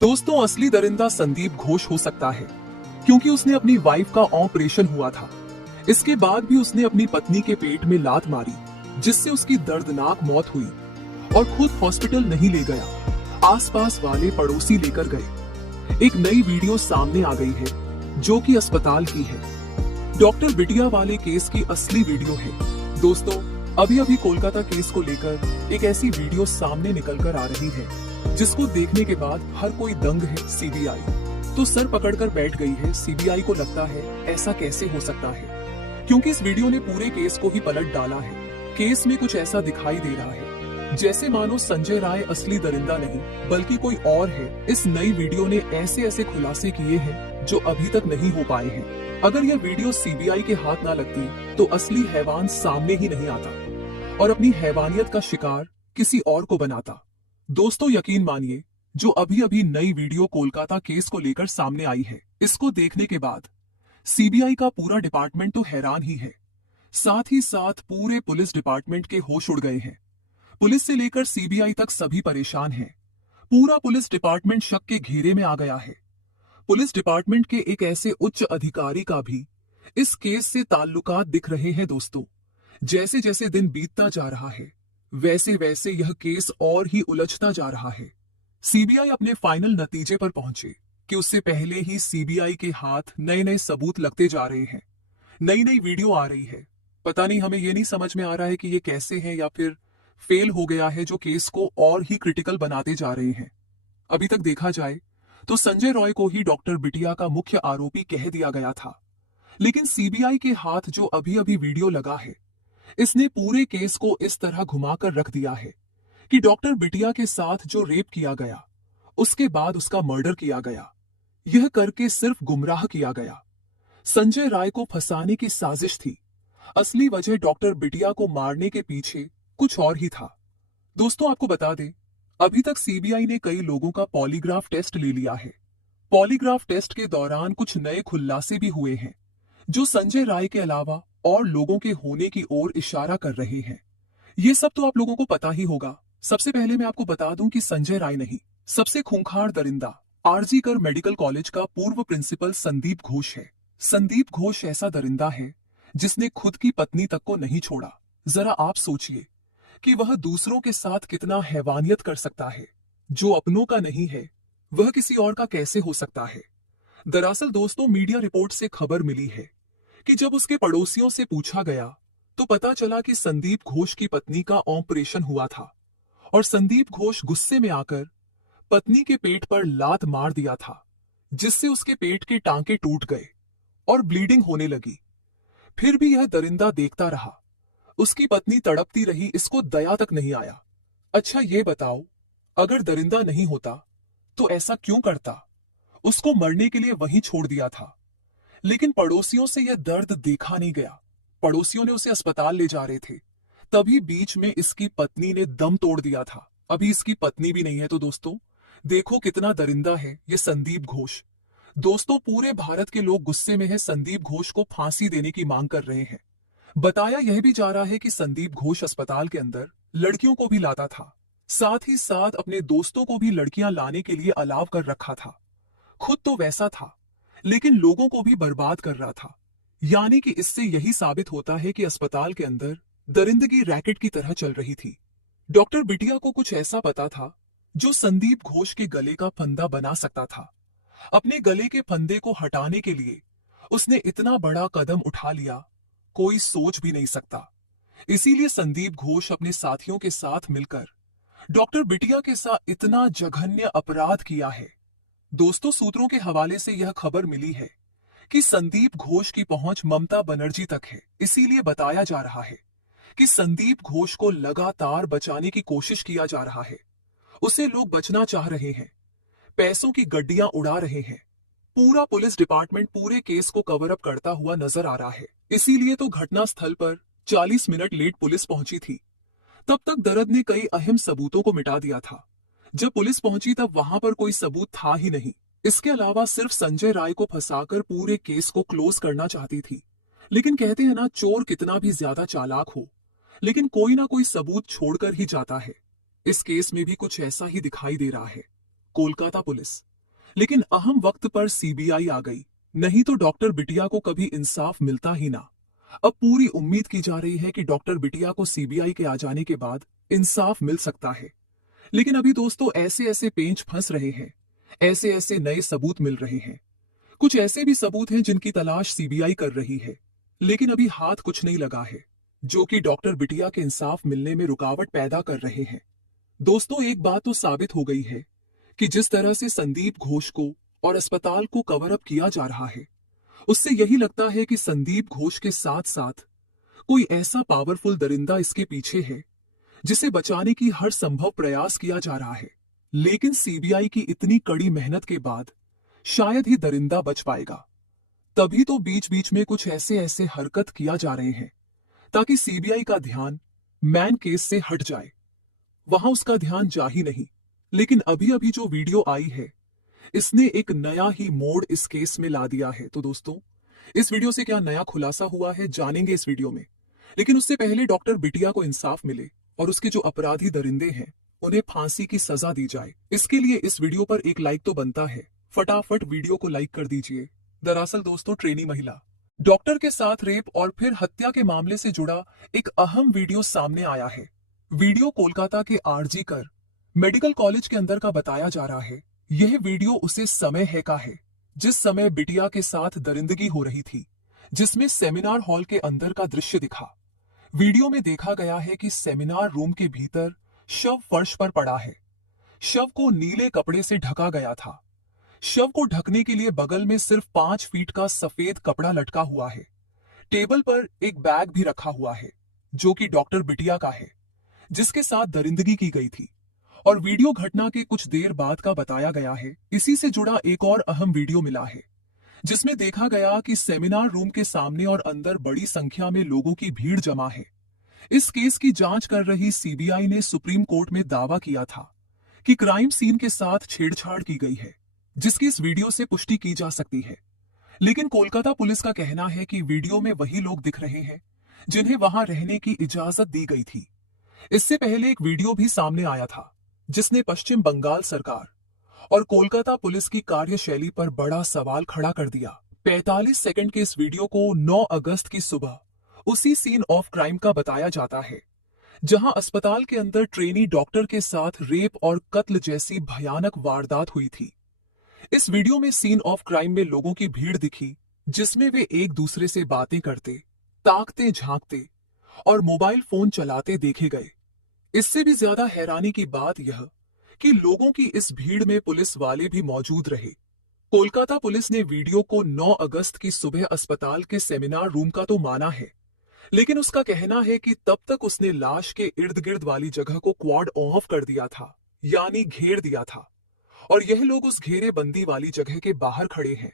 दोस्तों, असली दरिंदा संदीप घोष हो सकता है क्योंकि उसने अपनी वाइफ का ऑपरेशन हुआ था। इसके बाद भी उसने अपनी पत्नी के पेट में लात मारी, जिससे उसकी दर्दनाक मौत हुई और खुद हॉस्पिटल नहीं ले गया। आसपास वाले पड़ोसी लेकर गए। एक नई वीडियो सामने आ गई है जो कि अस्पताल की है। डॉक्टर बिटिया वाले केस की असली वीडियो है। दोस्तों, अभी अभी कोलकाता केस को लेकर एक ऐसी वीडियो सामने निकल कर आ रही है जिसको देखने के बाद हर कोई दंग है। सीबीआई तो सर पकड़कर बैठ गई है। सीबीआई को लगता है ऐसा कैसे हो सकता है, क्योंकि इस वीडियो ने पूरे केस को ही पलट डाला है। केस में कुछ ऐसा दिखाई दे रहा है जैसे मानो संजय राय असली दरिंदा नहीं बल्कि कोई और है। इस नई वीडियो ने ऐसे ऐसे खुलासे किए हैं जो अभी तक नहीं हो पाए हैं। अगर यह वीडियो सीबीआई के हाथ ना लगती तो असली हैवान सामने ही नहीं आता और अपनी हैवानियत का शिकार किसी और को बनाता। दोस्तों, यकीन मानिए, जो अभी अभी नई वीडियो कोलकाता केस को लेकर सामने आई है, इसको देखने के बाद सीबीआई का पूरा डिपार्टमेंट तो हैरान ही है। साथ ही साथ पूरे पुलिस डिपार्टमेंट के होश उड़ गए हैं। पुलिस से लेकर सीबीआई तक सभी परेशान हैं। पूरा पुलिस डिपार्टमेंट शक के घेरे में आ गया है। पुलिस डिपार्टमेंट के एक ऐसे उच्च अधिकारी का भी इस केस से ताल्लुकात दिख रहे हैं। दोस्तों, जैसे जैसे दिन बीतता जा रहा है वैसे वैसे यह केस और ही उलझता जा रहा है। सीबीआई अपने फाइनल नतीजे पर पहुंचे कि उससे पहले ही सीबीआई के हाथ नए नए सबूत लगते जा रहे हैं। नई नई वीडियो आ रही है। पता नहीं, हमें यह नहीं समझ में आ रहा है कि ये कैसे है या फिर फेल हो गया है, जो केस को और ही क्रिटिकल बनाते जा रहे हैं। अभी तक देखा जाए तो संजय रॉय को ही डॉक्टर बिटिया का मुख्य आरोपी कह दिया गया था, लेकिन सीबीआई के हाथ जो अभी अभी वीडियो लगा है, इसने पूरे केस को इस तरह घुमाकर रख दिया है कि डॉक्टर बिटिया के साथ जो रेप किया गया, उसके बाद उसका मर्डर किया गया, यह करके सिर्फ गुमराह किया गया। संजय राय को फंसाने की साजिश थी। असली वजह डॉक्टर बिटिया को मारने के पीछे कुछ और ही था। दोस्तों, आपको बता दें, अभी तक सीबीआई ने कई लोगों का पॉलीग्राफ टेस्ट ले लिया है। पॉलीग्राफ टेस्ट के दौरान कुछ नए खुलासे भी हुए हैं जो संजय राय के अलावा और लोगों के होने की ओर इशारा कर रहे हैं। ये सब तो आप लोगों को पता ही होगा। सबसे पहले मैं आपको बता दूं कि संजय राय नहीं, सबसे खूंखार दरिंदा आरजी कर मेडिकल कॉलेज का पूर्व प्रिंसिपल संदीप घोष है। संदीप घोष ऐसा दरिंदा है जिसने खुद की पत्नी तक को नहीं छोड़ा। जरा आप सोचिए कि वह दूसरों के साथ कितना हैवानियत कर सकता है। जो अपनों का नहीं है वह किसी और का कैसे हो सकता है। दरअसल दोस्तों, मीडिया रिपोर्ट से खबर मिली है कि जब उसके पड़ोसियों से पूछा गया तो पता चला कि संदीप घोष की पत्नी का ऑपरेशन हुआ था और संदीप घोष गुस्से में आकर पत्नी के पेट पर लात मार दिया था, जिससे उसके पेट के टांके टूट गए और ब्लीडिंग होने लगी। फिर भी यह दरिंदा देखता रहा। उसकी पत्नी तड़पती रही, इसको दया तक नहीं आया। अच्छा ये बताओ, अगर दरिंदा नहीं होता तो ऐसा क्यों करता? उसको मरने के लिए वहीं छोड़ दिया था। लेकिन पड़ोसियों से यह दर्द देखा नहीं गया। पड़ोसियों ने उसे अस्पताल ले जा रहे थे, तभी बीच में इसकी पत्नी ने दम तोड़ दिया था। अभी इसकी पत्नी भी नहीं है। तो दोस्तों, देखो कितना दरिंदा है ये संदीप घोष। दोस्तों, पूरे भारत के लोग गुस्से में है। संदीप घोष को फांसी देने की मांग कर रहे हैं। बताया यह भी जा रहा है कि संदीप घोष अस्पताल के अंदर लड़कियों को भी लाता था, साथ ही साथ अपने दोस्तों को भी लड़कियां लाने के लिए अलाव कर रखा था। खुद तो वैसा था लेकिन लोगों को भी बर्बाद कर रहा था। यानी कि इससे यही साबित होता है कि अस्पताल के अंदर दरिंदगी रैकेट की तरह चल रही थी। डॉक्टर बिटिया को कुछ ऐसा पता था जो संदीप घोष के गले का फंदा बना सकता था। अपने गले के फंदे को हटाने के लिए उसने इतना बड़ा कदम उठा लिया, कोई सोच भी नहीं सकता। इसीलिए संदीप घोष अपने साथियों के साथ मिलकर डॉक्टर बिटिया के साथ इतना जघन्य अपराध किया है। दोस्तों, सूत्रों के हवाले से यह खबर मिली है कि संदीप घोष की पहुंच ममता बनर्जी तक है। इसीलिए बताया जा रहा है कि संदीप घोष को लगातार बचाने की कोशिश किया जा रहा है। उसे लोग बचना चाह रहे हैं, पैसों की गड्डियां उड़ा रहे हैं। पूरा पुलिस डिपार्टमेंट पूरे केस को कवर अप करता हुआ नजर आ रहा है। इसीलिए तो घटना स्थल पर 40 मिनट लेट पुलिस पहुंची थी। तब तक दर्द ने कई अहम सबूतों को मिटा दिया था। जब पुलिस पहुंची तब वहां पर कोई सबूत था ही नहीं। इसके अलावा सिर्फ संजय राय को फंसाकर पूरे केस को क्लोज करना चाहती थी। लेकिन कहते हैं ना, चोर कितना भी ज्यादा चालाक हो लेकिन कोई ना कोई सबूत छोड़कर ही जाता है। इस केस में भी कुछ ऐसा ही दिखाई दे रहा है। कोलकाता पुलिस। लेकिन अहम वक्त पर सीबीआई आ गई, नहीं तो डॉक्टर बिटिया को कभी इंसाफ मिलता ही ना। अब पूरी उम्मीद की जा रही है कि डॉक्टर बिटिया को सीबीआई के आ जाने के बाद इंसाफ मिल सकता है। लेकिन अभी दोस्तों ऐसे ऐसे पेंच फंस रहे हैं, ऐसे ऐसे नए सबूत मिल रहे हैं। कुछ ऐसे भी सबूत हैं जिनकी तलाश सीबीआई कर रही है, लेकिन अभी हाथ कुछ नहीं लगा है, जो कि डॉक्टर बिटिया के इंसाफ मिलने में रुकावट पैदा कर रहे हैं। दोस्तों एक बात तो साबित हो गई है कि जिस तरह से संदीप घोष को और अस्पताल को कवर अप किया जा रहा है, उससे यही लगता है कि संदीप घोष के साथ साथ कोई ऐसा पावरफुल दरिंदा इसके पीछे है जिसे बचाने की हर संभव प्रयास किया जा रहा है। लेकिन सीबीआई की इतनी कड़ी मेहनत के बाद शायद ही दरिंदा बच पाएगा। तभी तो बीच बीच में कुछ ऐसे ऐसे हरकत किया जा रहे हैं ताकि सीबीआई का ध्यान मैन केस से हट जाए। वहां उसका ध्यान जा ही नहीं। लेकिन अभी अभी जो वीडियो आई है, इसने एक नया ही मोड़ इस केस में ला दिया है। तो दोस्तों इस वीडियो से क्या नया खुलासा हुआ है, जानेंगे इस वीडियो में। लेकिन उससे पहले डॉक्टर बिटिया को इंसाफ मिले और उसके जो अपराधी दरिंदे हैं उन्हें फांसी की सजा दी जाए, इसके लिए इस वीडियो पर एक लाइक तो बनता है। फटाफट वीडियो को लाइक कर दीजिए। दरअसल दोस्तों ट्रेनी महिला डॉक्टर के साथ रेप और फिर हत्या के मामले से जुड़ा एक अहम वीडियो सामने आया है। वीडियो कोलकाता के आरजी कर मेडिकल कॉलेज के अंदर का बताया जा रहा है। यह वीडियो उसे समय है का है जिस समय बिटिया के साथ दरिंदगी हो रही थी, जिसमें सेमिनार हॉल के अंदर का दृश्य दिखा। वीडियो में देखा गया है कि सेमिनार रूम के भीतर शव फर्श पर पड़ा है। शव को नीले कपड़े से ढका गया था। शव को ढकने के लिए बगल में सिर्फ 5 फीट का सफेद कपड़ा लटका हुआ है। टेबल पर एक बैग भी रखा हुआ है जो कि डॉक्टर बिटिया का है, जिसके साथ दरिंदगी की गई थी। और वीडियो घटना के कुछ देर बाद का बताया गया है। इसी से जुड़ा एक और अहम वीडियो मिला है जिसमें देखा गया कि सेमिनार रूम के सामने और अंदर बड़ी संख्या में लोगों की भीड़ जमा है। इस केस की जांच कर रही सीबीआई ने सुप्रीम कोर्ट में दावा किया था कि क्राइम सीन के साथ छेड़छाड़ की गई है, जिसकी इस वीडियो से पुष्टि की जा सकती है। लेकिन कोलकाता पुलिस का कहना है कि वीडियो में वही लोग दिख रहे हैं जिन्हें वहां रहने की इजाजत दी गई थी। इससे पहले एक वीडियो भी सामने आया था जिसने पश्चिम बंगाल सरकार और कोलकाता पुलिस की कार्यशैली पर बड़ा सवाल खड़ा कर दिया। 45 सेकंड के इस वीडियो को 9 अगस्त की सुबह उसी सीन ऑफ क्राइम का बताया जाता है जहां अस्पताल के अंदर ट्रेनी डॉक्टर के साथ रेप और कत्ल जैसी भयानक वारदात हुई थी। इस वीडियो में सीन ऑफ क्राइम में लोगों की भीड़ दिखी जिसमें वे एक दूसरे से बातें करते, ताकते झांकते और मोबाइल फोन चलाते देखे गए। इससे भी ज्यादा हैरानी की बात यह कि लोगों की इस भीड़ में पुलिस वाले भी मौजूद रहे। कोलकाता पुलिस ने वीडियो को 9 अगस्त की सुबह अस्पताल के सेमिनार रूम का तो माना है, लेकिन उसका कहना है कि तब तक उसने लाश के इर्द गिर्द वाली जगह को क्वाड ऑफ कर दिया था, यानी घेर दिया था, और यह लोग उस घेरे बंदी वाली जगह के बाहर खड़े हैं।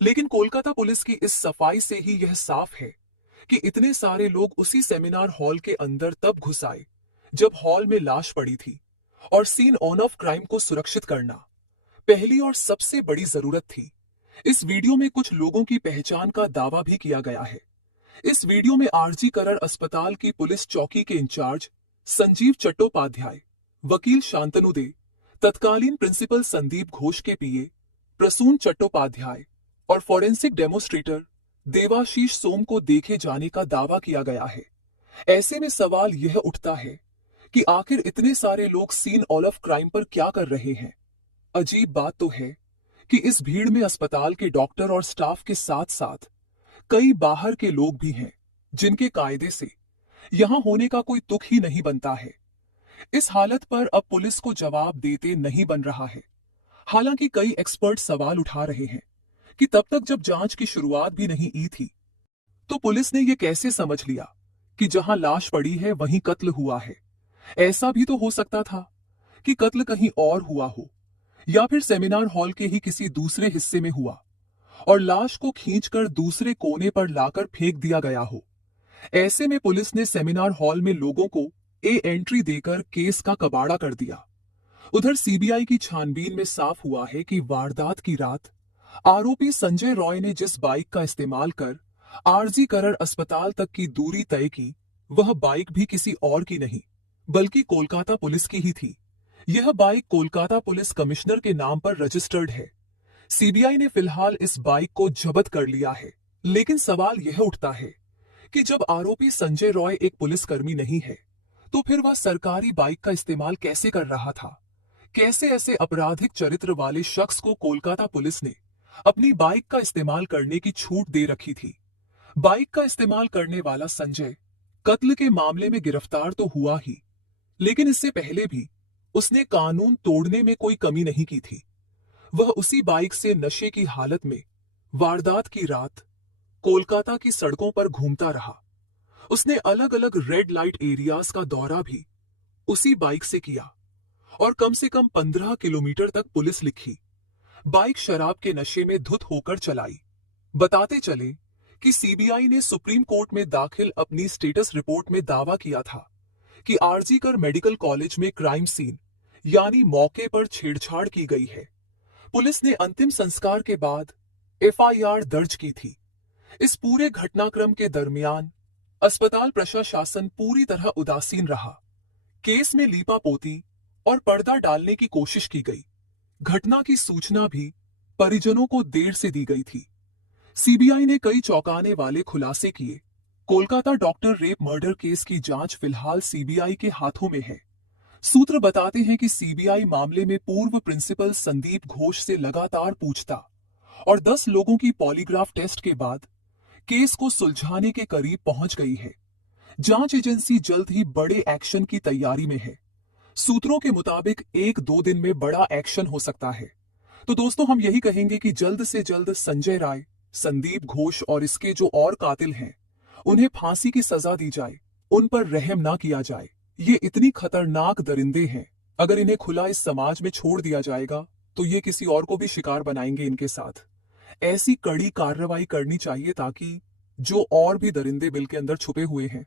लेकिन कोलकाता पुलिस की इस सफाई से ही यह साफ है कि इतने सारे लोग उसी सेमिनार हॉल के अंदर तब घुस आए जब हॉल में लाश पड़ी थी, और सीन ऑन ऑफ क्राइम को सुरक्षित करना पहली और सबसे बड़ी जरूरत थी। इस वीडियो में कुछ लोगों की पहचान का दावा भी किया गया है। इस वीडियो में आरजी कर अस्पताल की पुलिस चौकी के इंचार्ज संजीव चट्टोपाध्याय, वकील शांतनु दे, तत्कालीन प्रिंसिपल संदीप घोष के पीए प्रसून चट्टोपाध्याय और फॉरेंसिक डेमोस्ट्रेटर देवाशीष सोम को देखे जाने का दावा किया गया है। ऐसे में सवाल यह उठता है कि आखिर इतने सारे लोग सीन ऑल ऑफ क्राइम पर क्या कर रहे हैं। अजीब बात तो है कि इस भीड़ में अस्पताल के डॉक्टर और स्टाफ के साथ साथ कई बाहर के लोग भी हैं जिनके कायदे से यहां होने का कोई तुक ही नहीं बनता है। इस हालत पर अब पुलिस को जवाब देते नहीं बन रहा है। हालांकि कई एक्सपर्ट सवाल उठा रहे हैं कि तब तक जब जांच की शुरुआत भी नहीं की थी तो पुलिस ने यह कैसे समझ लिया कि जहां लाश पड़ी है वहीं कत्ल हुआ है। ऐसा भी तो हो सकता था कि कत्ल कहीं और हुआ हो, या फिर सेमिनार हॉल के ही किसी दूसरे हिस्से में हुआ और लाश को खींचकर दूसरे कोने पर लाकर फेंक दिया गया हो। ऐसे में पुलिस ने सेमिनार हॉल में लोगों को एंट्री देकर केस का कबाड़ा कर दिया। उधर सीबीआई की छानबीन में साफ हुआ है कि वारदात की रात आरोपी संजय रॉय ने जिस बाइक का इस्तेमाल कर आरजी कर अस्पताल तक की दूरी तय की, वह बाइक भी किसी और की नहीं बल्कि कोलकाता पुलिस की ही थी। यह बाइक कोलकाता पुलिस कमिश्नर के नाम पर रजिस्टर्ड है। सीबीआई ने फिलहाल इस बाइक को जब्त कर लिया है। लेकिन सवाल यह उठता है कि जब आरोपी संजय रॉय एक पुलिसकर्मी नहीं है, तो फिर वह सरकारी बाइक का इस्तेमाल कैसे कर रहा था? कैसे ऐसे आपराधिक चरित्र वाले शख्स को कोलकाता पुलिस ने अपनी बाइक का इस्तेमाल करने की छूट दे रखी थी? बाइक का इस्तेमाल करने वाला संजय कत्ल के मामले में गिरफ्तार तो हुआ ही, लेकिन इससे पहले भी उसने कानून तोड़ने में कोई कमी नहीं की थी। वह उसी बाइक से नशे की हालत में वारदात की रात कोलकाता की सड़कों पर घूमता रहा। उसने अलग अलग रेड लाइट एरियाज का दौरा भी उसी बाइक से किया और कम से कम 15 किलोमीटर तक पुलिस लिखी बाइक शराब के नशे में धुत होकर चलाई। बताते चले कि सीबीआई ने सुप्रीम कोर्ट में दाखिल अपनी स्टेटस रिपोर्ट में दावा किया था कि आरजीकर मेडिकल कॉलेज में क्राइम सीन यानी मौके पर छेड़छाड़ की गई है। पुलिस ने अंतिम संस्कार के बाद एफआईआर दर्ज की थी। इस पूरे घटनाक्रम के दरमियान अस्पताल प्रशासन पूरी तरह उदासीन रहा। केस में लीपापोती और पर्दा डालने की कोशिश की गई। घटना की सूचना भी परिजनों को देर से दी गई थी। सीबीआई ने कई चौंकाने वाले खुलासे किए। Kolkata doctor rape murder case की जांच फिलहाल सीबीआई के हाथों में है। सूत्र बताते हैं कि सीबीआई मामले में पूर्व प्रिंसिपल संदीप घोष से लगातार पूछता और 10 लोगों की पॉलीग्राफ टेस्ट के बाद केस को सुलझाने के करीब पहुंच गई है। जांच एजेंसी जल्द ही बड़े एक्शन की तैयारी में है। सूत्रों के मुताबिक 1-2 दिन में बड़ा एक्शन हो सकता है। तो दोस्तों, हम यही कहेंगे कि जल्द से जल्द संजय राय, संदीप घोष और इसके जो और कातिल हैं, उन्हें फांसी की सजा दी जाए, उन पर रहम ना किया जाए। ये इतनी खतरनाक दरिंदे हैं, अगर इन्हें खुला इस समाज में छोड़ दिया जाएगा तो ये किसी और को भी शिकार बनाएंगे इनके साथ। ऐसी कड़ी कार्रवाई करनी चाहिए ताकि जो और भी दरिंदे बिल के अंदर छुपे हुए हैं,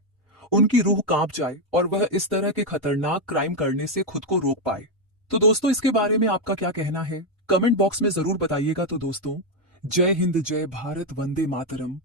उनकी रूह कांप जाए और वह इस तरह के खतरनाक क्राइम करने से खुद को रोक पाए। तो दोस्तों, इसके बारे में आपका क्या कहना है? कमेंट बॉक्स में जरूर बताइएगा। तो दोस्तों, जय हिंद, जय भारत, वंदे मातरम।